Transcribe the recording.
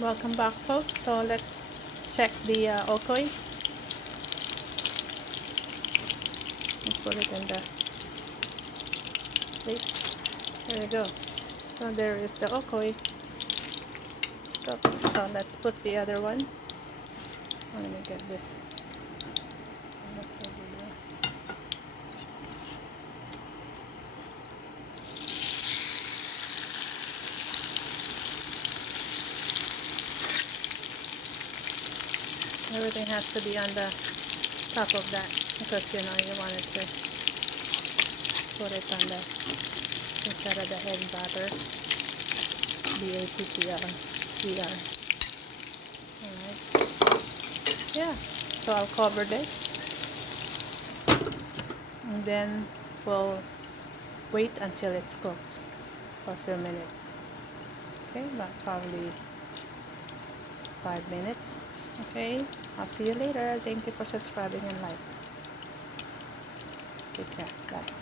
Welcome back, folks. So let's check the Ukoy. Let's put it in the plate. There we go. So there is the Ukoy. Stop. So let's put the other one. Let me get this. Everything has to be on the top of that because you want it to put it on the instead of the egg batter. BATTR. Alright. Yeah. So I'll cover this and then we'll wait until it's cooked for a few minutes. Okay, about probably 5 minutes. Okay, I'll see you later. Thank you for subscribing and likes. Take care. Bye.